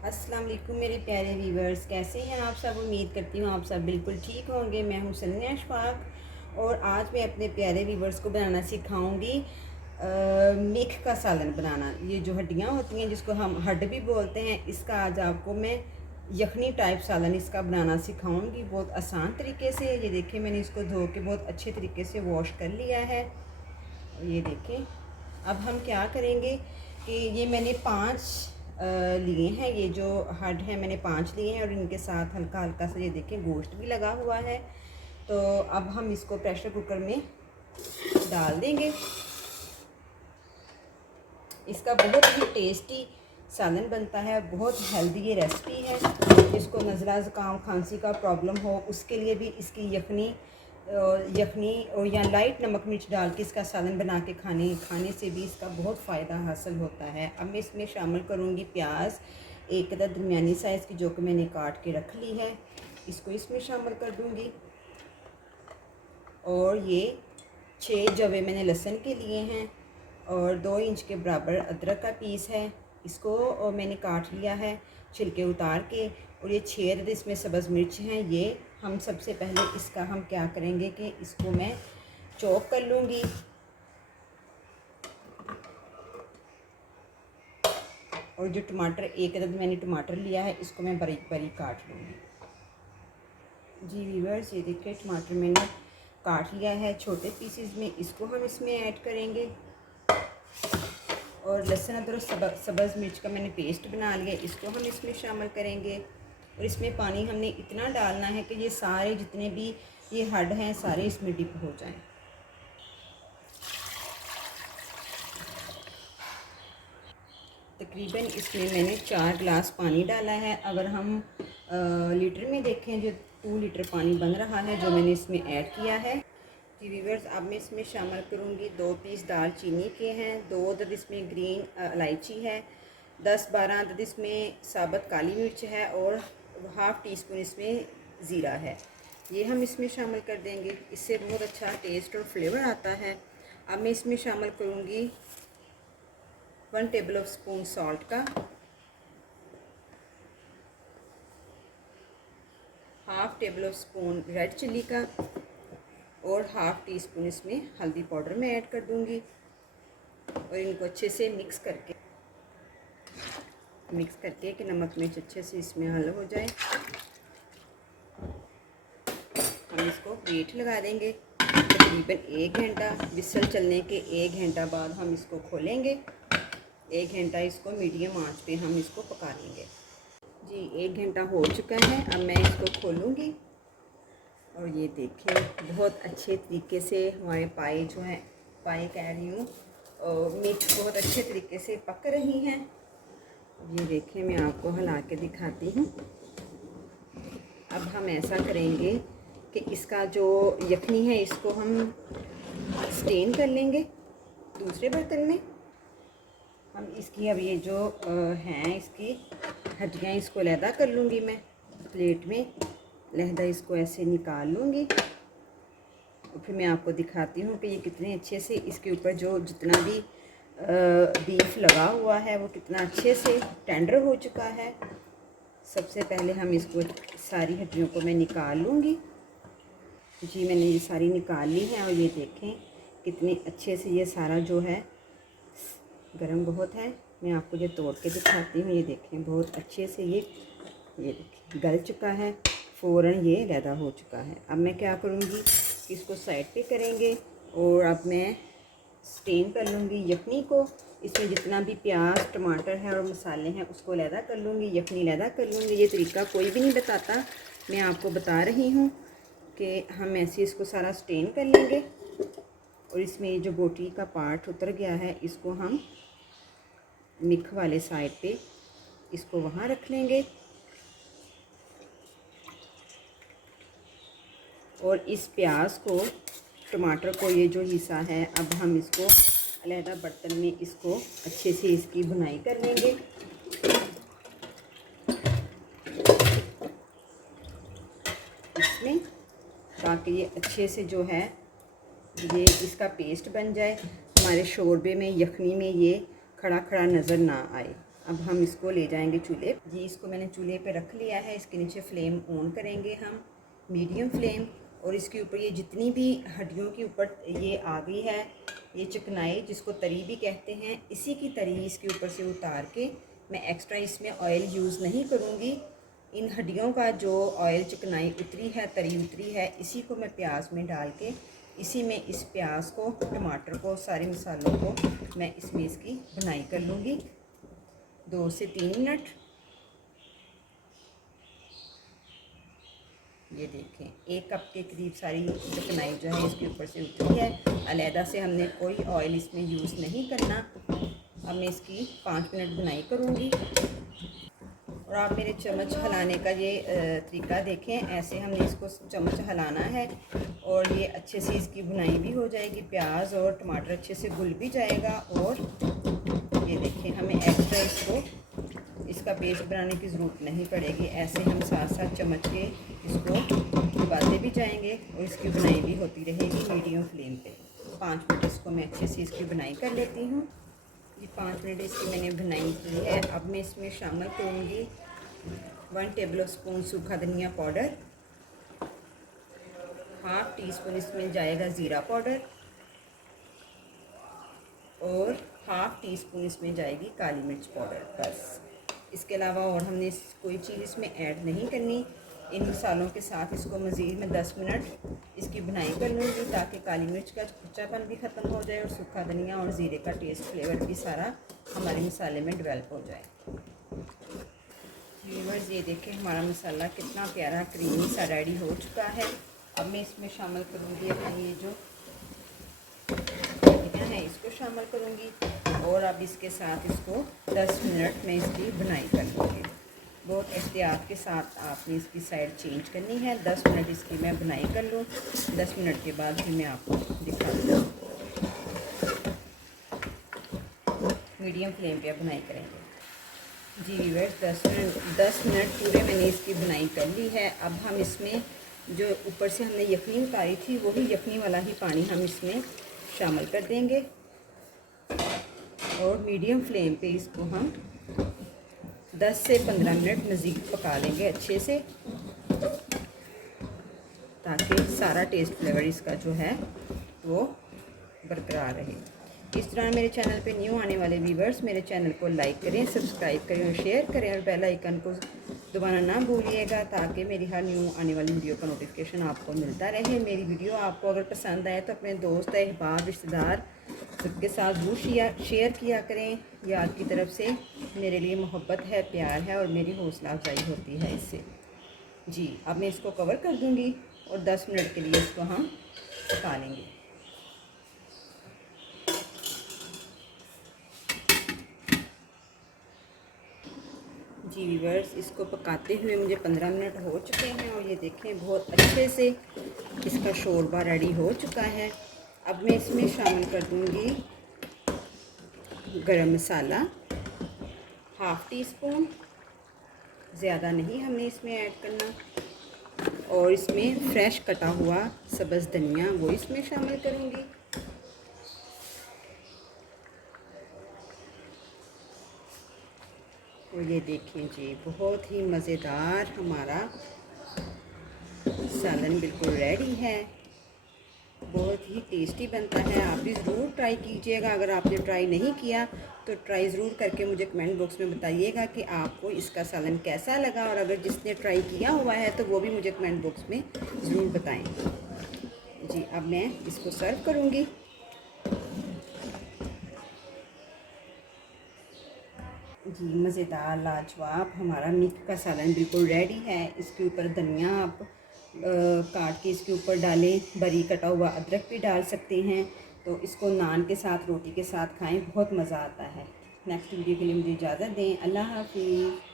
अस्सलाम वालेकुम मेरे प्यारे व्यूवर्स, कैसे हैं आप सब। उम्मीद करती हूँ आप सब बिल्कुल ठीक होंगे। मैं हूँ सन्या अशफाक और आज मैं अपने प्यारे व्यूवर्स को बनाना सिखाऊंगी मीख का सालन बनाना। ये जो हड्डियाँ होती हैं जिसको हम हड्ड भी बोलते हैं, इसका आज आपको मैं यखनी टाइप सालन इसका बनाना सिखाऊंगी बहुत आसान तरीके से। ये देखिए मैंने इसको धो के बहुत अच्छे तरीके से वॉश कर लिया है। ये देखें, अब हम क्या करेंगे कि ये मैंने 5 लिए हैं। ये जो हड हैं मैंने 5 लिए हैं और इनके साथ हल्का हल्का सा ये देखें गोश्त भी लगा हुआ है। तो अब हम इसको प्रेशर कुकर में डाल देंगे। इसका बहुत ही टेस्टी सालन बनता है, बहुत हेल्दी ये रेसिपी है। जिसको नज़ला ज़ुकाम खांसी का प्रॉब्लम हो उसके लिए भी इसकी यखनी और या लाइट नमक मिर्च डाल के इसका सालन बना के खाने से भी इसका बहुत फ़ायदा हासिल होता है। अब मैं इसमें शामिल करूँगी प्याज, एक अदद दरमियानी साइज़ की जो कि मैंने काट के रख ली है, इसको इसमें शामिल कर दूँगी। और ये 6 जवे मैंने लहसुन के लिए हैं और 2 इंच के बराबर अदरक का पीस है, इसको मैंने काट लिया है छिलके उतार के। और ये 6 अदद इसमें सब्ज़ मिर्च हैं। ये हम सबसे पहले इसका हम क्या करेंगे कि इसको मैं चॉप कर लूँगी। और जो टमाटर, एक अदद मैंने टमाटर लिया है, इसको मैं बारीक बारीक काट लूँगी। जी व्यूअर्स, ये देखिए टमाटर मैंने काट लिया है छोटे पीसेस में, इसको हम इसमें ऐड करेंगे। और लहसुन अदरक सब्ज़ मिर्च का मैंने पेस्ट बना लिया, इसको हम इसमें शामिल करेंगे। और इसमें पानी हमने इतना डालना है कि ये सारे जितने भी ये हड हैं सारे इसमें डिप हो जाएं। तकरीबन इसमें मैंने 4 गिलास पानी डाला है। अगर हम लीटर में देखें, जो 2 लीटर पानी बन रहा है जो मैंने इसमें ऐड किया है। जी व्यूअर्स, अब मैं इसमें शामिल करूँगी 2 पीस दालचीनी के हैं, 2 अदद इसमें ग्रीन इलायची है, 10-12 अदद इसमें साबुत काली मिर्च है और हाफ़ टी स्पून इसमें ज़ीरा है। ये हम इसमें शामिल कर देंगे, इससे बहुत अच्छा टेस्ट और फ्लेवर आता है। अब मैं इसमें शामिल करूँगी 1 टेबल स्पून सॉल्ट का, half table spoon red chilli का और हाफ़ टी स्पून इसमें हल्दी पाउडर में ऐड कर दूंगी। और इनको अच्छे से मिक्स करके कि नमक मिर्च अच्छे से इसमें हल हो जाए। हम इसको वेट लगा देंगे तकरीबन 1 घंटा। विसल चलने के 1 घंटा बाद हम इसको खोलेंगे। 1 घंटा इसको मीडियम आंच पे हम इसको पका लेंगे। जी 1 घंटा हो चुका है, अब मैं इसको खोलूँगी। और ये देखें बहुत अच्छे तरीके से हमारे पाए कह रही हूँ, मिर्च बहुत अच्छे तरीके से पक रही हैं। ये देखें मैं आपको हिला के दिखाती हूँ। अब हम ऐसा करेंगे कि इसका जो यखनी है इसको हम स्टेन कर लेंगे दूसरे बर्तन में। हम इसकी अब ये जो हैं इसकी हड्डियाँ, इसको अलहदा कर लूँगी मैं प्लेट में। लहदा इसको ऐसे निकाल लूँगी और फिर मैं आपको दिखाती हूँ कि ये कितने अच्छे से इसके ऊपर जो जितना भी बीफ लगा हुआ है वो कितना अच्छे से टेंडर हो चुका है। सबसे पहले हम इसको सारी हड्डियों को मैं निकाल लूँगी। जी मैंने ये सारी निकाल ली हैं और ये देखें कितने अच्छे से ये सारा जो है, गरम बहुत है, मैं आपको ये तोड़ के दिखाती हूँ। ये देखें बहुत अच्छे से ये देखें गल चुका है, फ़ौरन ये अलहदा हो चुका है। अब मैं क्या करूँगी, इसको साइड पे करेंगे और अब मैं स्टेन कर लूँगी यखनी को। इसमें जितना भी प्याज टमाटर है और मसाले हैं उसको अलहदा कर लूँगी, यखनी अलहदा कर लूँगी। ये तरीका कोई भी नहीं बताता, मैं आपको बता रही हूँ कि हम ऐसे इसको सारा स्टेन कर लेंगे। और इसमें जो बोटी का पार्ट उतर गया है इसको हम मिख वाले साइड पे इसको वहाँ रख लेंगे। और इस प्याज को टमाटर को ये जो हिस्सा है, अब हम इसको अलहदा बर्तन में इसको अच्छे से इसकी भुनाई कर लेंगे। इसमें ताकि ये अच्छे से जो है ये इसका पेस्ट बन जाए, हमारे शोरबे में यखनी में ये खड़ा खड़ा नज़र ना आए। अब हम इसको ले जाएंगे चूल्हे जी। इसको मैंने चूल्हे पे रख लिया है। इसके नीचे फ्लेम ऑन करेंगे हम, मीडियम फ्लेम। और इसके ऊपर ये जितनी भी हड्डियों के ऊपर ये आ गई है, ये चिकनाई जिसको तरी भी कहते हैं, इसी की तरी इसके ऊपर से उतार के मैं एक्स्ट्रा इसमें ऑयल यूज़ नहीं करूँगी। इन हड्डियों का जो ऑयल चिकनाई उतरी है, तरी उतरी है, इसी को मैं प्याज में डाल के इसी में इस प्याज को, टमाटर को, सारे मसालों को मैं इसमें इसकी भुनाई कर लूँगी 2 से 3 मिनट। ये देखें 1 कप के करीब सारी चिकनाई जो है इसके ऊपर से उतरी है। अलहदा से हमने कोई ऑयल इसमें यूज़ नहीं करना। अब मैं इसकी 5 मिनट भुनाई करूँगी। और आप मेरे चम्मच हिलाने का ये तरीका देखें, ऐसे हमने इसको चम्मच हिलाना है और ये अच्छे से इसकी भुनाई भी हो जाएगी, प्याज और टमाटर अच्छे से घुल भी जाएगा। और ये देखें हमें एक्स्ट्रा इसका पेस्ट बनाने की ज़रूरत नहीं पड़ेगी। ऐसे हम साथ साथ चम्मच के इसको दबाते भी जाएंगे और इसकी बुनाई भी होती रहेगी मीडियम फ्लेम पे। 5 मिनट इसको मैं अच्छे से इसकी बुनाई कर लेती हूँ। ये 5 मिनट इसकी मैंने बुनाई की है। अब मैं इसमें शामिल करूँगी 1 टेबल स्पून सूखा धनिया पाउडर, हाफ़ टी स्पून इसमें जाएगा ज़ीरा पाउडर और हाफ़ टी स्पून इसमें जाएगी काली मिर्च पाउडर। बस इसके अलावा और हमने कोई चीज़ इसमें ऐड नहीं करनी। इन मसालों के साथ इसको मज़ीद में 10 मिनट इसकी बुनाई कर लूँगी ताकि काली मिर्च का कच्चापन भी ख़त्म हो जाए और सूखा धनिया और ज़ीरे का टेस्ट फ्लेवर भी सारा हमारे मसाले में डेवलप हो जाए। व्यूअर्स ये देखें हमारा मसाला कितना प्यारा क्रीमी सा रेडी हो चुका है। अब मैं इसमें शामिल करूँगी अपनी ये जो हड्डियाँ हैं इसको शामिल करूँगी और अब इसके साथ इसको 10 मिनट में इसकी बुनाई कर लूँगी। बहुत एहतियात के साथ आपने इसकी साइड चेंज करनी है। 10 मिनट इसकी मैं बुनाई कर लूँ। 10 मिनट के बाद फिर मैं आपको दिखाऊँगी। मीडियम फ्लेम पे बुनाई करेंगे जी व्यूअर्स। 10 मिनट पूरे मैंने इसकी बुनाई कर ली है। अब हम इसमें जो ऊपर से हमने यखनी उतारी थी वही यखनी वाला ही पानी हम इसमें शामिल कर देंगे और मीडियम फ्लेम पे इसको हम 10 से 15 मिनट मज़ीद पका लेंगे अच्छे से ताकि सारा टेस्ट फ्लेवर इसका जो है वो बरकरार रहे। इस तरह मेरे चैनल पे न्यू आने वाले व्यूवर्स मेरे चैनल को लाइक करें, सब्सक्राइब करें और शेयर करें और बेल आइकन को दबाना ना भूलिएगा ताकि मेरी हर न्यू आने वाली वीडियो का नोटिफिकेशन आपको मिलता रहे। मेरी वीडियो आपको अगर पसंद आए तो अपने दोस्त, अहबाब, रिश्तेदार सबके साथ वो शेयर किया करें। ये आपकी तरफ से मेरे लिए मोहब्बत है, प्यार है और मेरी हौसला अफजाई होती है इससे जी। अब मैं इसको कवर कर दूँगी और 10 मिनट के लिए इसको हम पका लेंगे जी व्यूअर्स। इसको पकाते हुए मुझे 15 मिनट हो चुके हैं और ये देखें बहुत अच्छे से इसका शोरबा रेडी हो चुका है। अब मैं इसमें शामिल कर दूँगी गरम मसाला हाफ़ टी स्पून, ज़्यादा नहीं हमने इसमें ऐड करना। और इसमें फ्रेश कटा हुआ सब्ज़ धनिया वो इसमें शामिल करूँगी। और ये देखें जी बहुत ही मज़ेदार हमारा सालन बिल्कुल रेडी है। बहुत ही टेस्टी बनता है। आप भी ज़रूर ट्राई कीजिएगा। अगर आपने ट्राई नहीं किया तो ट्राई ज़रूर करके मुझे कमेंट बॉक्स में बताइएगा कि आपको इसका सालन कैसा लगा। और अगर जिसने ट्राई किया हुआ है तो वो भी मुझे कमेंट बॉक्स में ज़रूर बताएं जी। अब मैं इसको सर्व करूँगी। जी मज़ेदार लाजवाब हमारा मीट का सालन बिल्कुल रेडी है। इसके ऊपर धनिया आप काट के इसके ऊपर डालें, बरी कटा हुआ अदरक भी डाल सकते हैं। तो इसको नान के साथ, रोटी के साथ खाएं, बहुत मज़ा आता है। नेक्स्ट वीडियो के लिए मुझे इजाज़त दें। अल्लाह हाफ़िज़।